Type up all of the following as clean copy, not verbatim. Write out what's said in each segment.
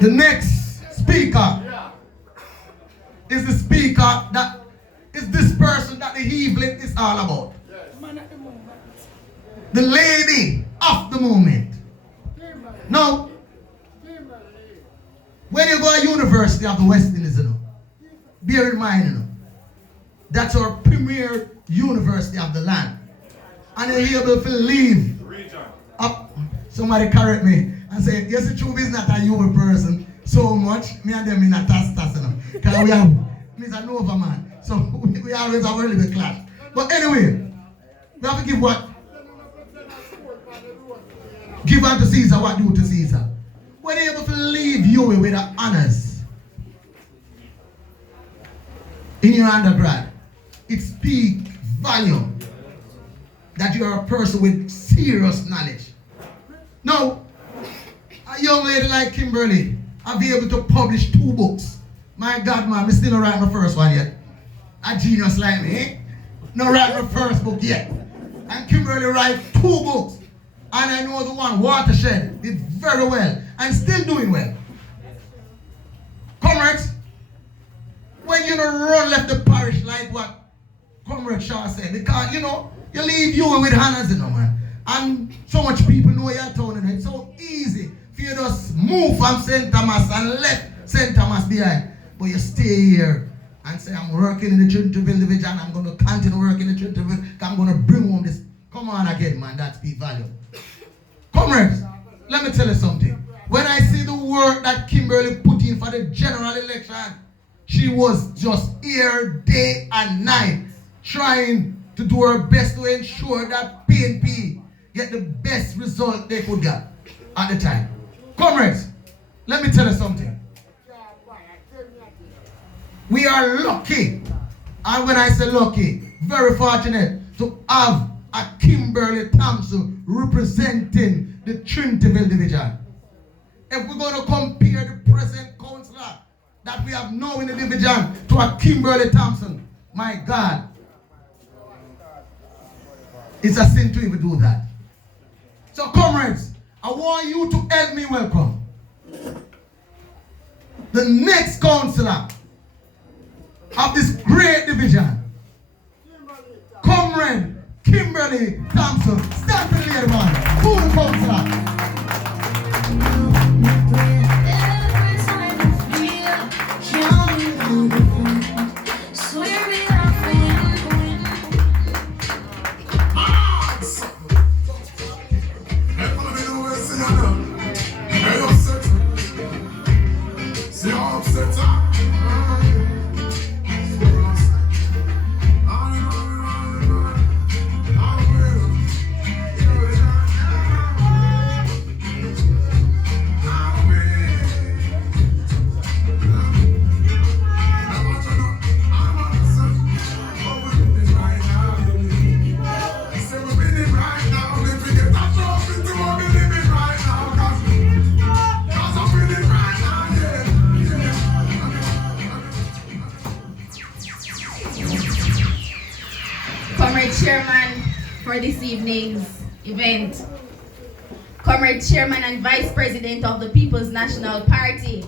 The next speaker is the speaker that is this person that the evening is all about. The lady of the moment. Now, when you go to University of the West Indies, you know, bear in mind, you know, that's our premier university of the land. And you're able to leave up. Somebody correct me and say, yes, the truth is not a you person so much. Me and them in a task, you know. Because we have, Mr. Nova man. So we always have a little bit clash. But anyway, we have to give what? Give unto Caesar what due to Caesar. When you're able to leave you with the honors in your undergrad, it speaks volume that you are a person with serious knowledge. Now, a young lady like Kimberley, I'll be able to publish 2 books. My God, man, I still not write my first one yet. A genius like me, eh? Not write my first book yet. And Kimberley write 2 books. And I know the one, Watershed, did very well. And still doing well. Comrades, when you don't run left the parish like what Comrade Shaw said, because, you know, you leave you with honors, you know, man. And so much people know your town, and it's so easy for you to just move from St. Thomas and left St. Thomas behind. But you stay here and say, I'm working in the Trinityville division, I'm going to continue working in the Trinityville, I'm going to bring home this. Come on again, man, that's peak value. Comrades, let me tell you something. When I see the work that Kimberley put in for the general election, she was just here day and night trying to do her best to ensure that PNP get the best result they could get at the time. Comrades, let me tell you something. We are lucky, and when I say lucky, very fortunate to have a Kimberley Thompson representing the Trinityville division. If we're going to compare the present councillor that we have now in the division to a Kimberley Thompson, my God, it's a sin to even do that. So comrades, I want you to help me welcome the next councillor of this great division, Comrade Kimberley Thompson. Stand for the lady, man. Who the councillor? Chairman for this evening's event, Comrade Chairman and Vice President of the People's National Party,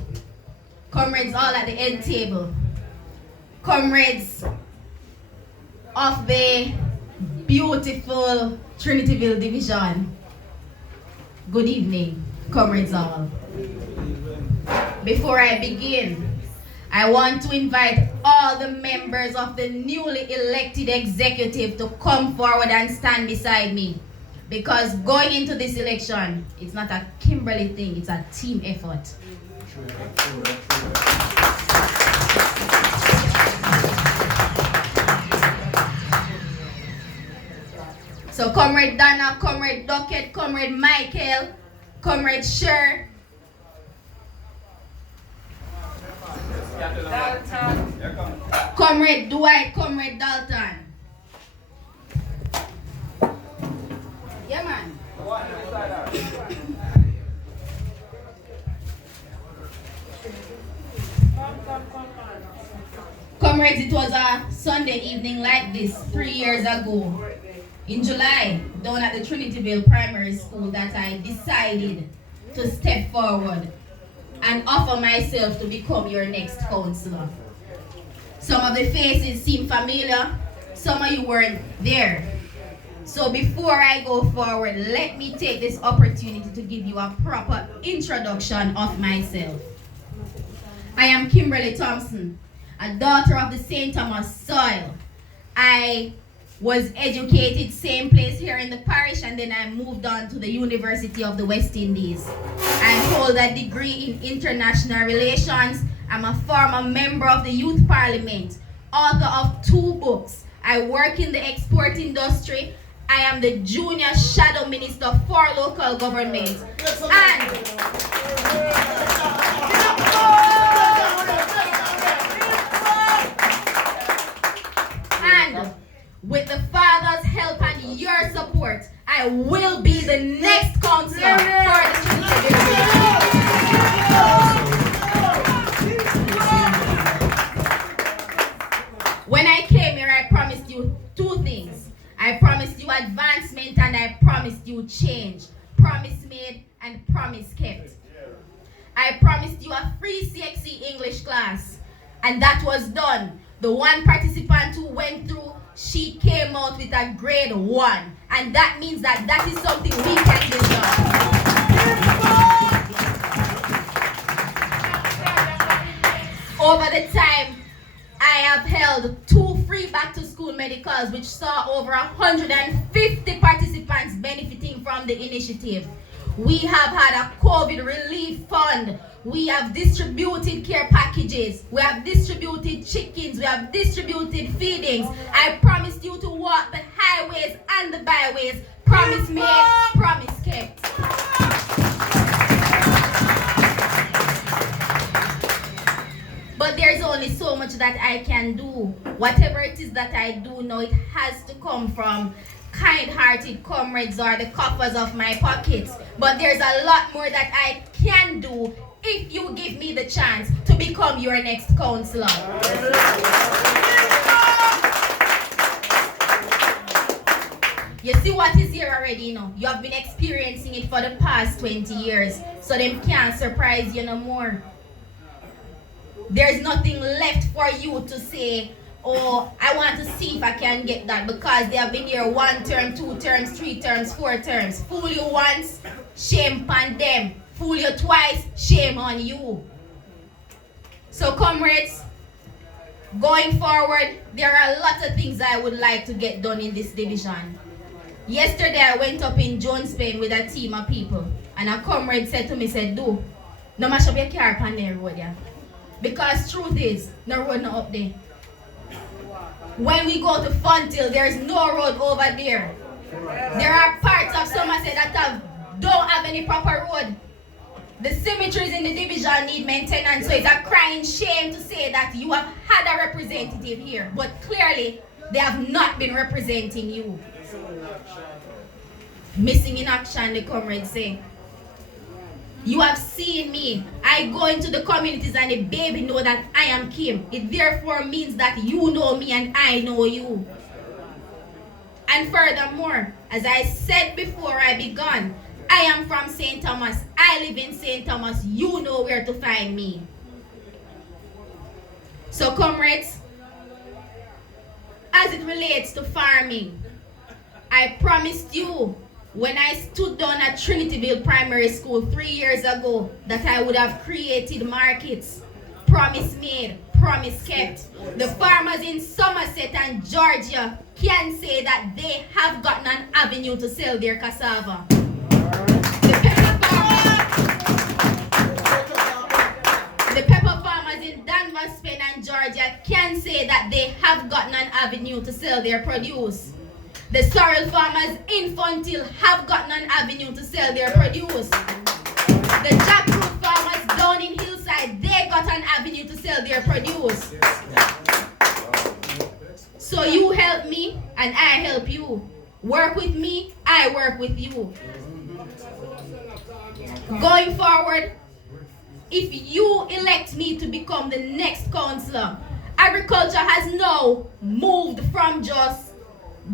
comrades all at the end table, comrades of the beautiful Trinityville division, good evening, comrades all. Before I begin, I want to invite all the members of the newly elected executive to come forward and stand beside me. Because going into this election, it's not a Kimberley thing, it's a team effort. So Comrade Donna, Comrade Duckett, Comrade Michael, Comrade Sher, Dalton. Comrade Dwight, Comrade Dalton. Yeah, man. Comrades, it was a Sunday evening like this 3 years ago in July, down at the Trinityville Primary School, that I decided to step forward and offer myself to become your next councillor. Some of the faces seem familiar, some of you weren't there. So before I go forward, let me take this opportunity to give you a proper introduction of myself. I am Kimberley Thompson, a daughter of the St. Thomas soil. I was educated same place here in the parish, and then I moved on to the University of the West Indies. I hold a degree in international relations. I'm a former member of the Youth Parliament, author of 2 books. I work in the export industry. I am the junior shadow minister for local government. And with the Father's help and your support, I will be the next councillor for the Trinityville. When I came here, I promised you 2 things. I promised you advancement and I promised you change. Promise made and promise kept. I promised you a free CXC English class, and that was done. The one participant who went through, she came out with a grade 1, and that means that that is something we can deserve. Over the time, I have held 2 free back-to-school medicals, which saw over 150 participants benefiting from the initiative. We have had a COVID relief fund. We have distributed care packages. We have distributed chickens. We have distributed feedings. I promised you to walk the highways and the byways. Promise made, promise kept. But there's only so much that I can do. Whatever it is that I do now, it has to come from kind-hearted comrades or the coffers of my pockets. But there's a lot more that I can do if you give me the chance to become your next councillor. You see what is here already, you know. You have been experiencing it for the past 20 years. So them can't surprise you no more. There's nothing left for you to say, oh, I want to see if I can get that, because they have been here 1 term, 2 terms, 3 terms, 4 terms. Fool you once, shame on them. Fool you twice, shame on you. So comrades, going forward, there are a lot of things I would like to get done in this division. Yesterday I went up in Jones Pen with a team of people, and a comrade said to me, do, no mash up your car on the road, yeah. Because truth is, no road not up there. When we go to Funtil, there's no road over there. There are parts of Somerset that don't have any proper road. The cemeteries in the division need maintenance, so it's a crying shame to say that you have had a representative here, but clearly they have not been representing you. Missing in action, the comrades say. You have seen me. I go into the communities and the baby know that I am Kim. It therefore means that you know me and I know you. And furthermore, as I said before I began, I am from St. Thomas. I live in St. Thomas. You know where to find me. So comrades, as it relates to farming, I promised you when I stood down at Trinityville Primary School 3 years ago that I would have created markets. Promise made, promise kept. The farmers in Somerset and Georgia can say that they have gotten an avenue to sell their cassava. The pepper farmers in Danvers, Spain and Georgia can say that they have gotten an avenue to sell their produce. The sorrel farmers in Funtil have gotten an avenue to sell their produce. The jackfruit farmers down in Hillside, they got an avenue to sell their produce. So you help me and I help you. Work with me, I work with you. Going forward, if you elect me to become the next councillor, agriculture has now moved from just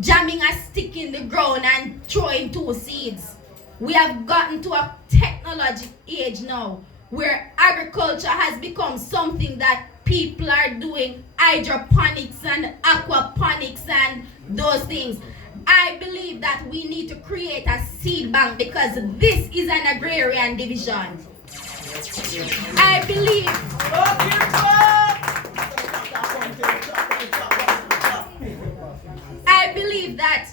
jamming a stick in the ground and throwing 2 seeds. We have gotten to a technology age now. where agriculture has become something that people are doing, hydroponics and aquaponics and those things. I believe that we need to create a seed bank because this is an agrarian division. I believe that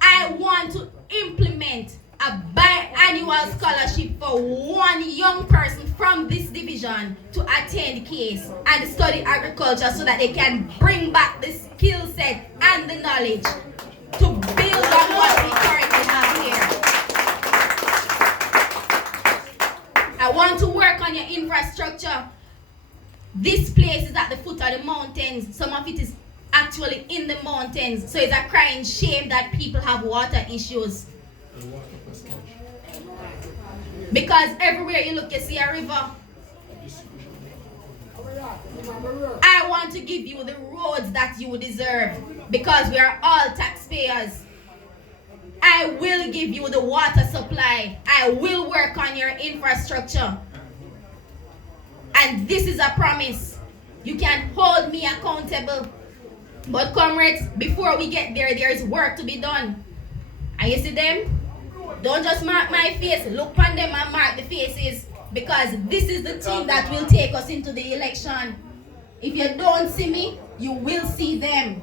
I want to implement a biannual scholarship for one young person from this division to attend case and study agriculture so that they can bring back the skill set and the knowledge to build on what we currently have here. I want to work on your infrastructure. This place is at the foot of the mountains. Some of it is actually in the mountains. So it's a crying shame that people have water issues. Because everywhere you look, you see a river. I want to give you the roads that you deserve because we are all taxpayers. I will give you the water supply. I will work on your infrastructure. And this is a promise. You can hold me accountable. But comrades, before we get there, there is work to be done. And you see them? Don't just mark my face. Look on them and mark the faces. Because this is the team that will take us into the election. If you don't see me, you will see them.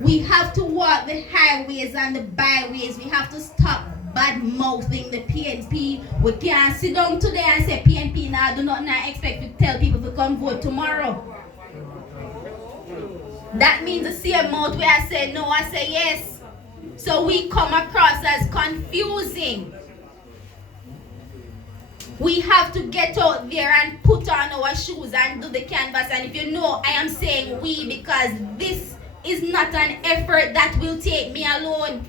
We have to walk the highways and the byways. We have to stop bad-mouthing the PNP. We can't sit down today and say PNP now do not now expect to tell people to come vote tomorrow. That means the same mouth where I say no, I say yes. So we come across as confusing. We have to get out there and put on our shoes and do the canvas. And if you know, I am saying we because this is not an effort that will take me alone.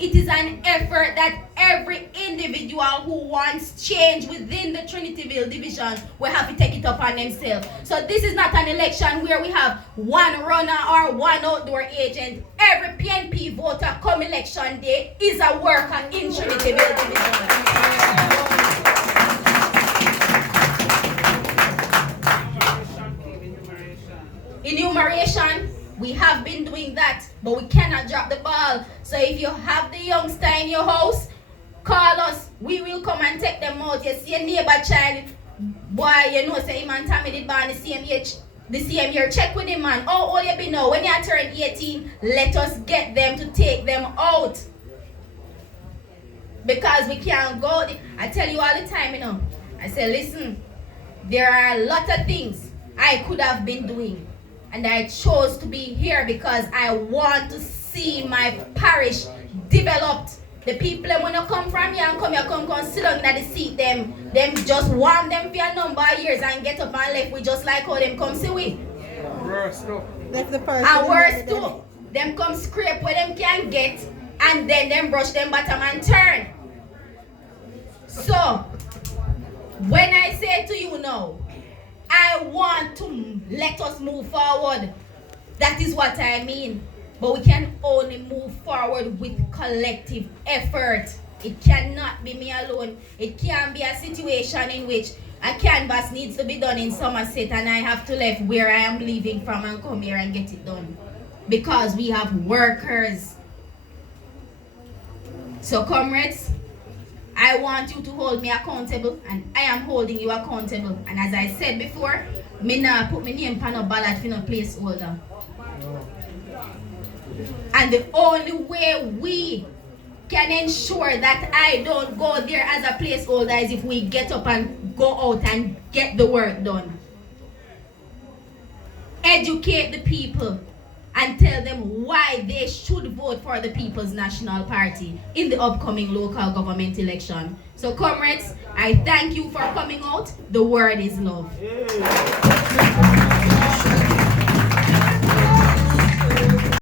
It is an effort that every individual who wants change within the Trinityville division will have to take it upon themselves. So this is not an election where we have one runner or one outdoor agent. Every PNP voter come election day is a worker in Trinityville division. Enumeration. We have been doing that, but we cannot drop the ball. So if you have the youngster in your house, call us. We will come and take them out. You see a neighbor child, boy, you know, say, man, Tommy did born the same age, the same year. Check with him, man. How old you be now? When you turn 18, let us get them to take them out. Because we can't go. I tell you all the time, you know. I say, listen, there are a lot of things I could have been doing. And I chose to be here because I want to see my parish developed. The people that want to come from here and come here, come sit down in the seat, them just want them for a number of years and get up and left. We just like how them come see we. Left the person. And worse too, them come scrape where them can get and then them brush them bottom and turn. So, when I say to you now, I want to let us move forward. That is what I mean. But we can only move forward with collective effort. It cannot be me alone. It can't be a situation in which a canvas needs to be done in Somerset and I have to leave where I am leaving from and come here and get it done. Because we have workers. So comrades, I want you to hold me accountable and I am holding you accountable. And as I said before, me not put my name on a ballot for no placeholder. And the only way we can ensure that I don't go there as a placeholder is if we get up and go out and get the work done. Educate the people and tell them why they should vote for the People's National Party in the upcoming local government election. So comrades, I thank you for coming out. The word is love.